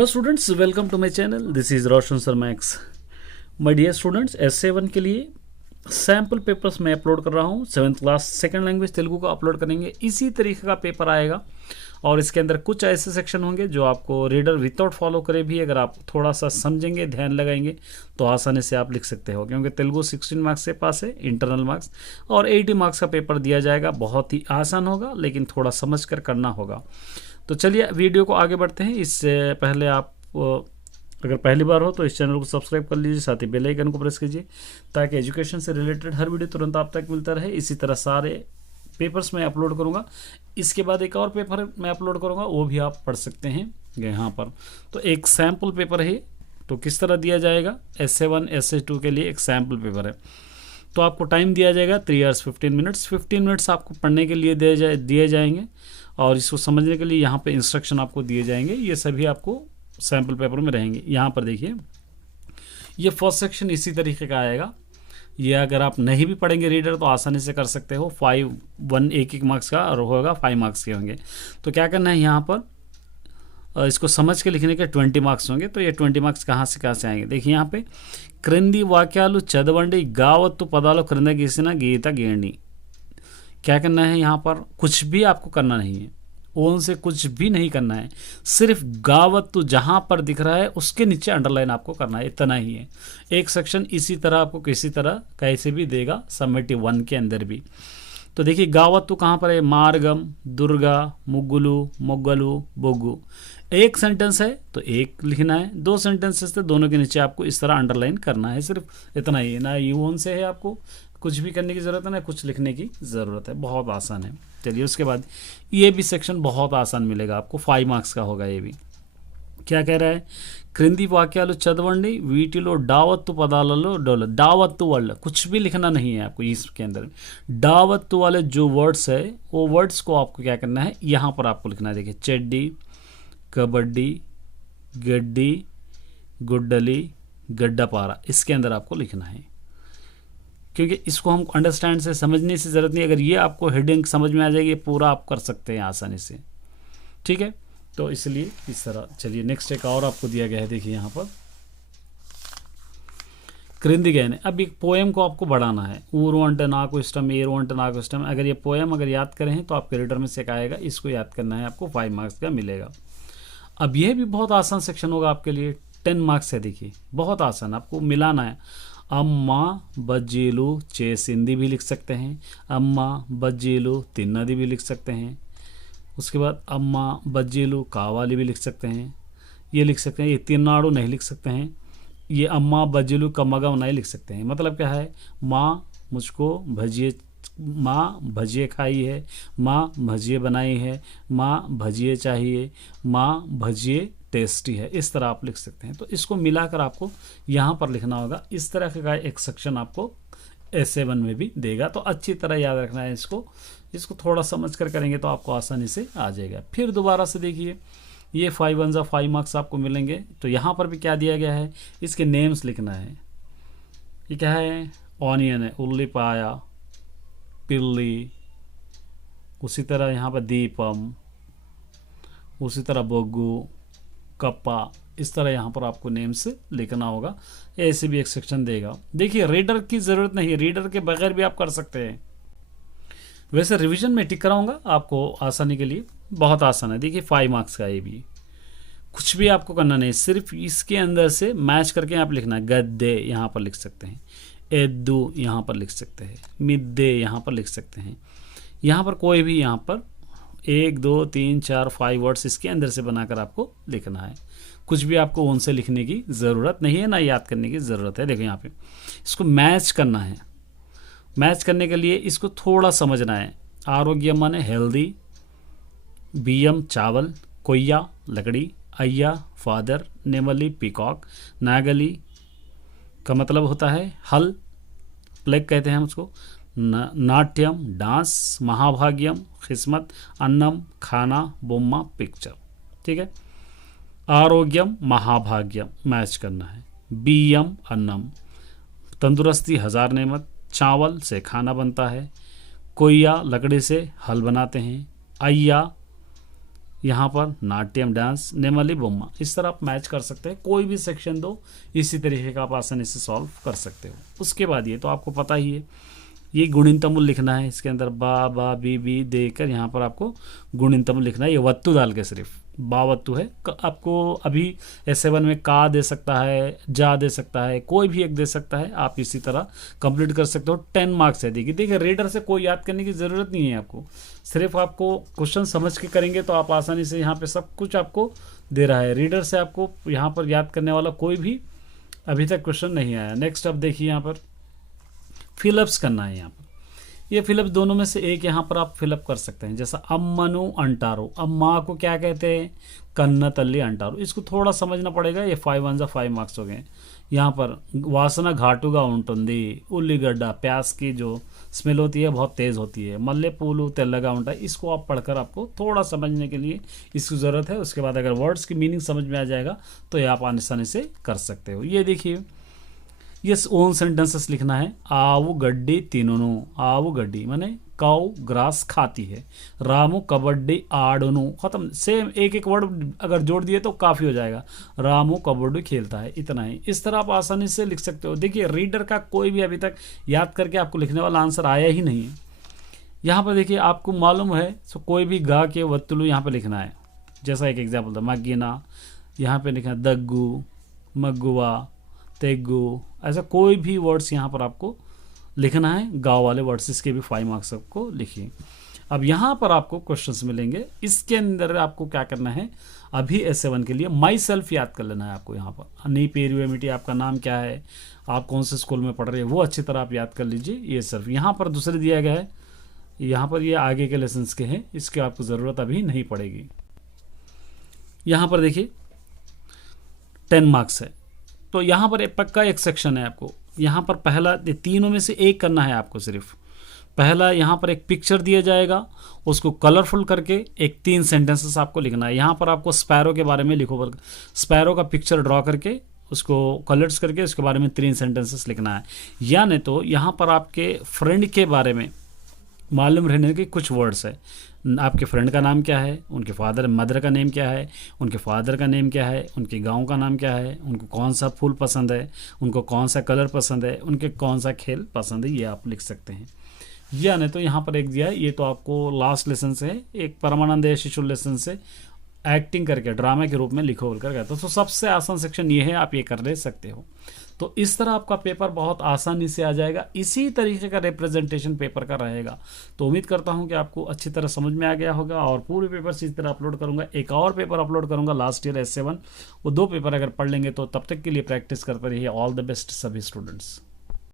Hello students, welcome to my channel. This is Roshan sir max. My dear students, S7 के लिए sample papers मैं upload कर रहा हूँ। 7th class second language Telugu का अपलोड करेंगे। इसी तरीके का पेपर आएगा और इसके अंदर कुछ ऐसे सेक्शन होंगे जो आपको रीडर विदाउट फॉलो करे भी अगर आप थोड़ा सा समझेंगे, ध्यान लगाएंगे तो आसानी से आप लिख सकते हो, क्योंकि तेलुगु 16 मार्क्स के पास है इंटरनल मार्क्स और 80 मार्क्स का पेपर दिया जाएगा। बहुत ही आसान होगा लेकिन थोड़ा समझ कर करना होगा। तो चलिए वीडियो को आगे बढ़ते हैं। इससे पहले आप अगर पहली बार हो तो इस चैनल को सब्सक्राइब कर लीजिए, साथ ही बेल आइकन को प्रेस कीजिए ताकि एजुकेशन से रिलेटेड हर वीडियो तुरंत आप तक मिलता रहे। इसी तरह सारे पेपर्स मैं अपलोड करूंगा। इसके बाद एक और पेपर मैं अपलोड करूंगा, वो भी आप पढ़ सकते हैं यहाँ पर। तो एक सैम्पल पेपर है, तो किस तरह दिया जाएगा। S7 S2 के लिए एक सैम्पल पेपर है, तो आपको टाइम दिया जाएगा 3 hours 15 minutes। 15 मिनट्स आपको पढ़ने के लिए दिए जाएंगे और इसको समझने के लिए यहाँ पे इंस्ट्रक्शन आपको दिए जाएंगे। ये सभी आपको सैम्पल पेपर में रहेंगे। यहाँ पर देखिए, ये फर्स्ट सेक्शन इसी तरीके का आएगा। ये अगर आप नहीं भी पढ़ेंगे रीडर तो आसानी से कर सकते हो। 1 एक मार्क्स का और होगा 5 मार्क्स के होंगे। तो क्या करना है, यहाँ पर इसको समझ के लिखने के 20 मार्क्स होंगे। तो ये 20 मार्क्स कहाँ से आएंगे, देखिए यहाँ पे क्రింदी वाक्यालु चदवंडी गावत्तु पदालो क्రింद गीसिना गीता गीणी। क्या करना है, यहाँ पर कुछ भी आपको करना नहीं है, ओन से कुछ भी नहीं करना है, सिर्फ गावत्तु जहाँ पर दिख रहा है उसके नीचे अंडरलाइन आपको करना है, इतना ही है। एक सेक्शन इसी तरह आपको किसी तरह कैसे भी देगा समेटिव 1 के अंदर भी। तो देखिए गावत्तु कहाँ पर है, मार्गम, दुर्गा, मुग्गुलु, मोग्गलु, बोग्गु। एक सेंटेंस है तो एक लिखना है, 2 सेंटेंसेस थे दोनों के नीचे आपको इस तरह अंडरलाइन करना है, सिर्फ इतना ही। ना यू ओन से है, आपको कुछ भी करने की ज़रूरत है ना कुछ लिखने की ज़रूरत है, बहुत आसान है। चलिए उसके बाद ये भी सेक्शन बहुत आसान मिलेगा आपको, 5 मार्क्स का होगा। ये भी क्या कह रहा है, क्रिंदी वाक्यालु चदवंडी वीटिलो डावत्तु पदाలలో डोल। डावत्तु वाले कुछ भी लिखना नहीं है आपको इसके अंदर। डावत्तु वाले जो वर्ड्स है वो वर्ड्स को आपको क्या करना है, यहाँ पर आपको लिखना है। देखिए चड्डी, कबड्डी, गड्डी, गुड्डली, गड्ढापारा, इसके अंदर आपको लिखना है, क्योंकि इसको हम अंडरस्टैंड से समझने से ज़रूरत नहीं। अगर ये आपको हेडिंग समझ में आ जाएगी पूरा आप कर सकते हैं आसानी से, ठीक है। तो इसलिए इस तरह। चलिए नेक्स्ट एक और आपको दिया गया है, देखिए यहाँ पर क्रिंदी गए। अब एक पोएम को आपको बढ़ाना है। ऊरू अंट नाकु इष्टम, एरू अंट नाकु इष्टम। अगर ये पोएम अगर याद करें तो आपके रीडर में से एक आएगा, इसको याद करना है आपको, 5 मार्क्स का मिलेगा। अब यह भी बहुत आसान सेक्शन होगा आपके लिए, 10 मार्क्स है। देखिए बहुत आसान, आपको मिलाना है। अम्मा बज्जीलू चेसिंदी भी लिख सकते हैं, अम्मा बज्जीलू तिन्नदी भी लिख सकते हैं। उसके बाद अम्मा बज्जीलू कावाली भी लिख सकते हैं, ये लिख सकते हैं। ये तिन्नाड़ू नहीं लिख सकते हैं, ये अम्मा बज्जीलू कमगम नहीं लिख सकते हैं। मतलब क्या है, माँ मुझको भजिए, माँ भजिए खाई है, माँ भजिए बनाई है, माँ भजिए चाहिए, माँ भजिए टेस्टी है, इस तरह आप लिख सकते हैं। तो इसको मिलाकर आपको यहाँ पर लिखना होगा। इस तरह का एक सेक्शन आपको S7 में भी देगा, तो अच्छी तरह याद रखना है इसको थोड़ा समझ कर करेंगे तो आपको आसानी से आ जाएगा। फिर दोबारा से देखिए, ये 5 1 जा 5 मार्क्स आपको मिलेंगे। तो यहाँ पर भी क्या दिया गया है, इसके नेम्स लिखना है। ये क्या है, ऑनियन है, उल्लिपाया, पिल्ली, उसी तरह यहाँ पर दीपम, उसी तरह बोग्गू, कप्पा, इस तरह यहाँ पर आपको नेम्स लिखना होगा। ऐसे भी एक सेक्शन देगा। देखिए रीडर की ज़रूरत नहीं है, रीडर के बगैर भी आप कर सकते हैं। वैसे रिवीजन में टिक कराऊंगा आपको आसानी के लिए, बहुत आसान है। देखिए 5 मार्क्स का ये भी, कुछ भी आपको करना नहीं, सिर्फ इसके अंदर से मैच करके आप लिखना है। गद्दे यहाँ पर लिख सकते हैं, एद्दू यहाँ पर लिख सकते हैं, मिद्दे यहाँ पर लिख सकते हैं। यहाँ पर कोई भी यहाँ पर 1 2 3 4 5 वर्ड्स इसके अंदर से बनाकर आपको लिखना है। कुछ भी आपको उनसे लिखने की ज़रूरत नहीं है, ना याद करने की ज़रूरत है। देखो यहाँ पे इसको मैच करना है। मैच करने के लिए इसको थोड़ा समझना है। आरोग्य माने हेल्दी, बियम चावल, कोय्या लकड़ी, अय्या फादर, नेमली पीकॉक, नागली का मतलब होता है हल, प्लेग कहते हैं हम उसको, नाट्यम डांस, महाभाग्यम किस्मत, अन्नम खाना, बोम्मा पिक्चर, ठीक है। आरोग्यम महाभाग्यम मैच करना है। बियम अन्नम तंदुरुस्ती 1000 नेमत, चावल से खाना बनता है, कोय्या लकड़ी से हल बनाते हैं, अय्या यहाँ पर नाट्यम डांस, नेमली बोम्मा, इस तरह आप मैच कर सकते हैं। कोई भी सेक्शन दो, इसी तरीके का आप आसानी से सॉल्व कर सकते हो। उसके बाद ये तो आपको पता ही है, ये गुणितमूल लिखना है। इसके अंदर बा बी देकर यहाँ पर आपको गुणितमूल लिखना है। ये वत्तु डाल के सिर्फ बावत्तु है। आपको अभी S7 में का दे सकता है, जा दे सकता है, कोई भी एक दे सकता है। आप इसी तरह कंप्लीट कर सकते हो। 10 मार्क्स है। देखिए रीडर से कोई याद करने की ज़रूरत नहीं है आपको, सिर्फ आपको क्वेश्चन समझ के करेंगे तो आप आसानी से यहाँ पे सब कुछ आपको दे रहा है। रीडर से आपको यहाँ पर याद करने वाला कोई भी अभी तक क्वेश्चन नहीं आया। नेक्स्ट अब देखिए, यहाँ पर फिलअप्स करना है। यहाँ पर ये फिलअप्स दोनों में से एक यहाँ पर आप फिलअप कर सकते हैं। जैसा अम्मनु अंटारो, अब माँ को क्या कहते हैं, कन्ना तल्ली अंटारो। इसको थोड़ा समझना पड़ेगा। ये 5 1 5 मार्क्स हो गए। यहाँ पर वासना घाटुगा उंटुंदी, उल्लीगड्ढा, प्याज की जो स्मेल होती है बहुत तेज़ होती है। मल्ले पूलू तेलगा उंटा, इसको आप पढ़कर आपको थोड़ा समझने के लिए इसकी ज़रूरत है। उसके बाद अगर वर्ड्स की मीनिंग समझ में आ जाएगा तो ये आप आसानी से कर सकते हो। ये देखिए, ये ओन सेंटेंसेस लिखना है। आऊ गड्डी तीनों, आऊ गड्डी माने काऊ ग्रास खाती है। रामू कबड्डी आड़नू, खत्म। सेम एक एक वर्ड अगर जोड़ दिए तो काफ़ी हो जाएगा। रामू कबड्डी खेलता है, इतना ही। इस तरह आप आसानी से लिख सकते हो। देखिए रीडर का कोई भी अभी तक याद करके आपको लिखने वाला आंसर आया ही नहीं है। यहाँ पर देखिए, आपको मालूम है तो कोई भी गा के वत्तुलू यहाँ पर लिखना है। जैसा एक एग्जाम्पल था, मग्गिना, यहाँ पे लिखना दग्गू, मग्गुआ, तेगु, ऐसा कोई भी वर्ड्स यहाँ पर आपको लिखना है। गाँव वाले वर्ड्स, इसके भी 5 मार्क्स आपको लिखिए। अब यहाँ पर आपको क्वेश्चंस मिलेंगे। इसके अंदर आपको क्या करना है, अभी S7 के लिए माई सेल्फ याद कर लेना है आपको। यहाँ पर नी पेरियोमिटी, आपका नाम क्या है, आप कौन से स्कूल में पढ़ रहे हैं, वो अच्छी तरह आप याद कर लीजिए। ये सेल्फ यहाँ पर दूसरे दिया गया है। यहाँ पर ये आगे के लेसन्स के हैं, इसकी आपको ज़रूरत अभी नहीं पड़ेगी। यहाँ पर देखिए 10 मार्क्स है। तो यहाँ पर एक पक्का एक सेक्शन है आपको। यहाँ पर पहला, तीनों में से एक करना है आपको सिर्फ। पहला यहाँ पर एक पिक्चर दिया जाएगा, उसको कलरफुल करके एक 3 सेंटेंसेस आपको लिखना है। यहाँ पर आपको स्पैरो के बारे में लिखो, स्पैरो का पिक्चर ड्रॉ करके उसको कलर्स करके उसके बारे में 3 सेंटेंसेस लिखना है। या नहीं तो यहाँ पर आपके फ्रेंड के बारे में मालूम रहने के कुछ वर्ड्स है। आपके फ्रेंड का नाम क्या है, उनके फादर मदर का नेम क्या है, उनके फादर का नेम क्या है, उनके गांव का नाम क्या है, उनको कौन सा फूल पसंद है, उनको कौन सा कलर पसंद है, उनके कौन सा खेल पसंद है, ये आप लिख सकते हैं। या नहीं तो यहाँ पर एक दिया है, ये तो आपको लास्ट लेसन से है, एक परमानंद शिशु लेसन से एक्टिंग करके ड्रामा के रूप में लिखो बोलकर कहते हो। तो सबसे आसान सेक्शन ये है, आप ये कर ले सकते हो। तो इस तरह आपका पेपर बहुत आसानी से आ जाएगा। इसी तरीके का रिप्रेजेंटेशन पेपर का रहेगा। तो उम्मीद करता हूं कि आपको अच्छी तरह समझ में आ गया होगा। और पूरे पेपर इसी तरह अपलोड करूंगा। एक और पेपर अपलोड करूंगा लास्ट ईयर S7, वो 2 पेपर अगर पढ़ लेंगे तो तब तक के लिए प्रैक्टिस करते रहिए। ऑल द बेस्ट सभी स्टूडेंट्स।